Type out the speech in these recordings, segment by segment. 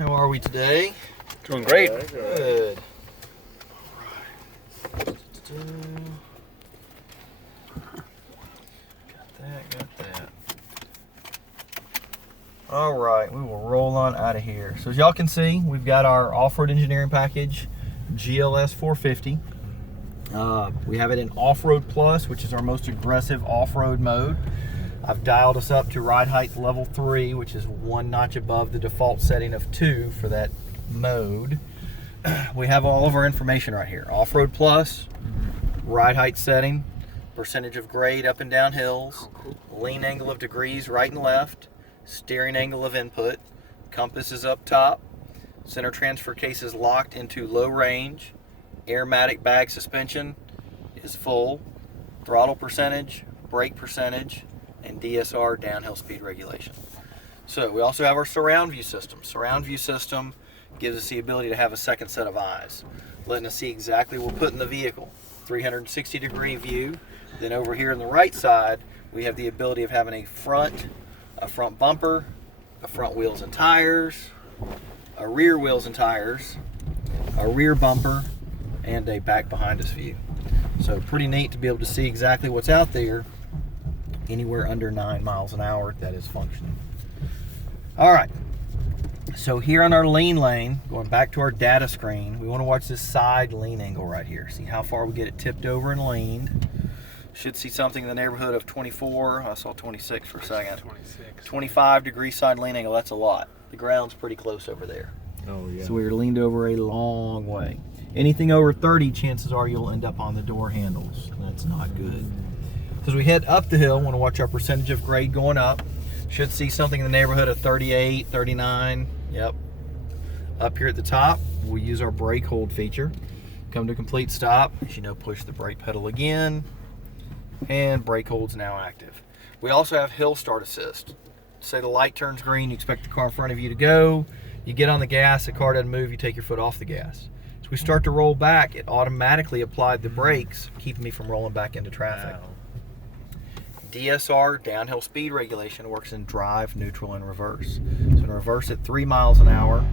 How are we today? Doing great. Good. Got that. All right, we will roll on out of here. So as y'all can see, we've got our off-road engineering package, GLS 450. We have it in Off-Road Plus, which is our most aggressive off-road mode. I've dialed us up to ride height level 3, which is one notch above the default setting of 2 for that mode. We have all of our information right here. Off-Road Plus, ride height setting, percentage of grade up and down hills, lean angle of degrees right and left, steering angle of input, compass is up top, center transfer case is locked into low range, airmatic bag suspension is full, throttle percentage, brake percentage, and DSR downhill speed regulation. So we also have our surround view system. Surround view system gives us the ability to have a second set of eyes, letting us see exactly what we're putting in the vehicle. 360 degree view. Then over here on the right side, we have the ability of having a front bumper, a front wheels and tires, a rear wheels and tires, a rear bumper, and a back behind us view. So pretty neat to be able to see exactly what's out there anywhere under 9 miles an hour that is functioning. All right, so here on our lean lane, going back to our data screen, we want to watch this side lean angle right here. See how far we get it tipped over and leaned. Should see something in the neighborhood of 24, I saw 26 for a second. 26. 25 degree side lean angle, that's a lot. The ground's pretty close over there. Oh yeah. So we were leaned over a long way. Anything over 30, chances are you'll end up on the door handles. That's not good. As we head up the hill, want to watch our percentage of grade going up. Should see something in the neighborhood of 38, 39. Yep. Up here at the top, we'll use our brake hold feature. Come to complete stop. As you know, push the brake pedal again. And brake hold's now active. We also have hill start assist. Say the light turns green, you expect the car in front of you to go. You get on the gas, the car doesn't move, you take your foot off the gas. As we start to roll back, it automatically applied the brakes, keeping me from rolling back into traffic. Wow. DSR, downhill speed regulation, works in drive, neutral, and reverse. So in reverse at 3 miles an hour,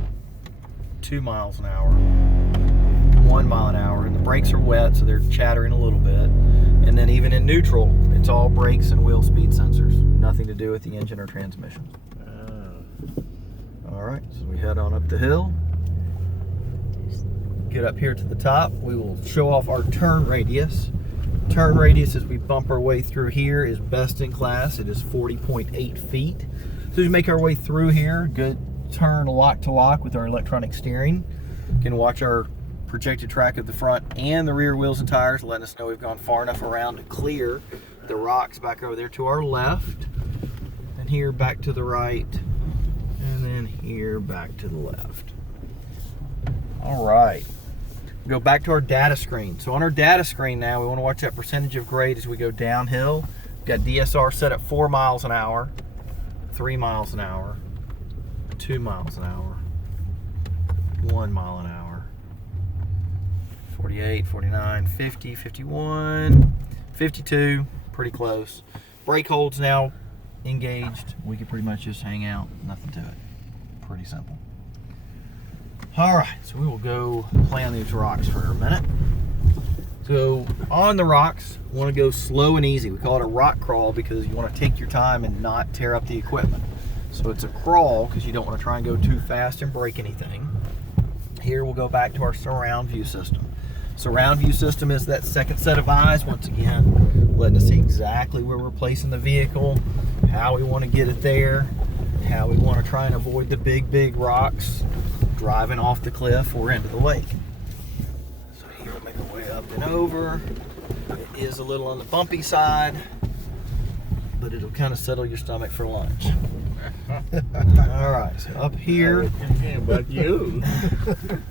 2 miles an hour, 1 mile an hour, and the brakes are wet, so they're chattering a little bit. And then even in neutral, it's all brakes and wheel speed sensors. Nothing to do with the engine or transmission. All right, so we head on up the hill. Get up here to the top. We will show off our turn radius. Turn radius as we bump our way through here is best in class. It is 40.8 feet. So as we make our way through here, good turn lock to lock with our electronic steering. You can watch our projected track of the front and the rear wheels and tires, letting us know we've gone far enough around to clear the rocks back over there to our left, and here back to the right, and then here back to the left. All right, go back to our data screen. So on our data screen now, we want to watch that percentage of grade as we go downhill. We've got DSR set at 4 miles an hour, 3 miles an hour, 2 miles an hour, 1 mile an hour, 48, 49, 50, 51, 52, pretty close. Brake hold's now engaged. We can pretty much just hang out, nothing to it. Pretty simple. All right, so we will go play on these rocks for a minute. So on the rocks, we want to go slow and easy. We call it a rock crawl because you want to take your time and not tear up the equipment. So it's a crawl because you don't want to try and go too fast and break anything. Here we'll go back to our surround view system. Surround view system is that second set of eyes, once again, letting us see exactly where we're placing the vehicle, how we want to get it there, how we want to try and avoid the big rocks driving off the cliff or into the lake. So here we'll make our way up and over. It is a little on the bumpy side, but it'll kind of settle your stomach for lunch. All right, so up here. But you.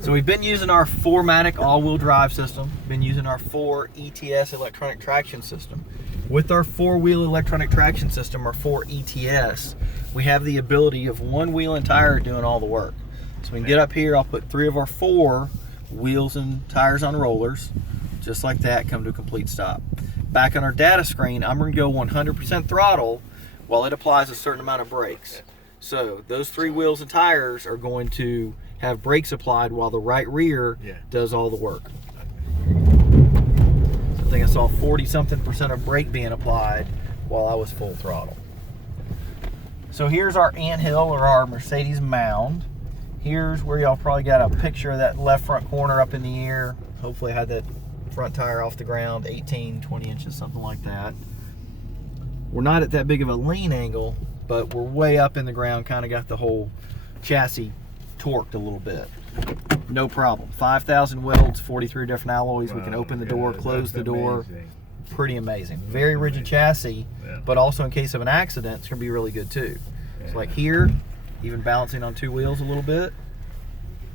So we've been using our 4MATIC all-wheel drive system, been using our 4 ETS electronic traction system. With our 4-wheel electronic traction system, or 4 ETS, we have the ability of 1 wheel and tire doing all the work. So we can get up here, I'll put 3 of our 4 wheels and tires on rollers, just like that, come to a complete stop. Back on our data screen, I'm going to go 100% throttle while it applies a certain amount of brakes. So those 3 wheels and tires are going to have brakes applied while the right rear does all the work. I think I saw 40-something% of brake being applied while I was full throttle. So here's our anthill, or our Mercedes mound. Here's where y'all probably got a picture of that left front corner up in the air. Hopefully I had that front tire off the ground, 18, 20 inches, something like that. We're not at that big of a lean angle, but we're way up in the ground, kind of got the whole chassis torqued a little bit. No problem. 5,000 welds, 43 different alloys. We can open the door, close the door. Amazing. Pretty amazing. Very rigid chassis, but also in case of an accident, it's going to be really good too. So like here, even balancing on 2 wheels a little bit.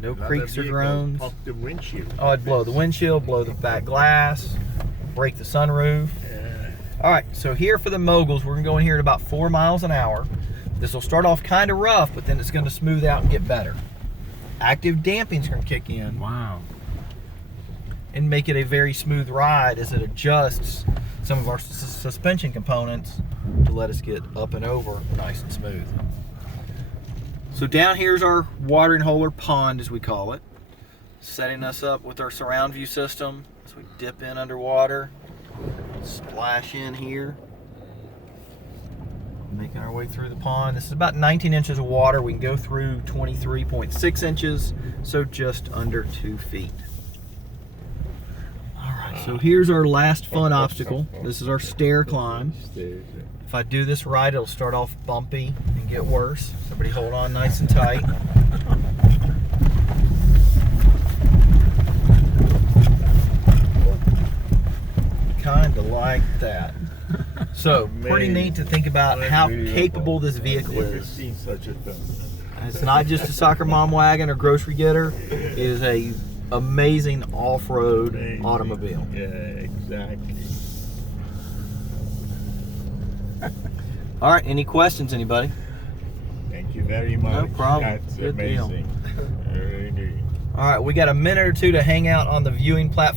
No creaks or groans. Pop the windshield. Oh, I'd blow the windshield, blow the back glass, break the sunroof. All right, so here for the moguls, we're gonna go in here at about 4 miles an hour. This will start off kind of rough, but then it's gonna smooth out and get better. Active damping's gonna kick in. Wow. And make it a very smooth ride as it adjusts some of our suspension components to let us get up and over nice and smooth. So down here's our watering hole, or pond as we call it, setting us up with our surround view system. So we dip in underwater, splash in here, making our way through the pond. This is about 19 inches of water. We can go through 23.6 inches, so just under 2 feet. All right, so here's our last fun obstacle. This is our stair climb. If I do this right, it'll start off bumpy and get worse. Somebody hold on nice and tight. Kind of like that. So, pretty neat to think about how capable this vehicle is. It's not just a soccer mom wagon or grocery getter. It is a amazing off-road automobile. Yeah, exactly. All right, any questions, anybody? Thank you very much. No problem. That's Good deal. amazing. Really. All right, we got a minute or two to hang out on the viewing platform.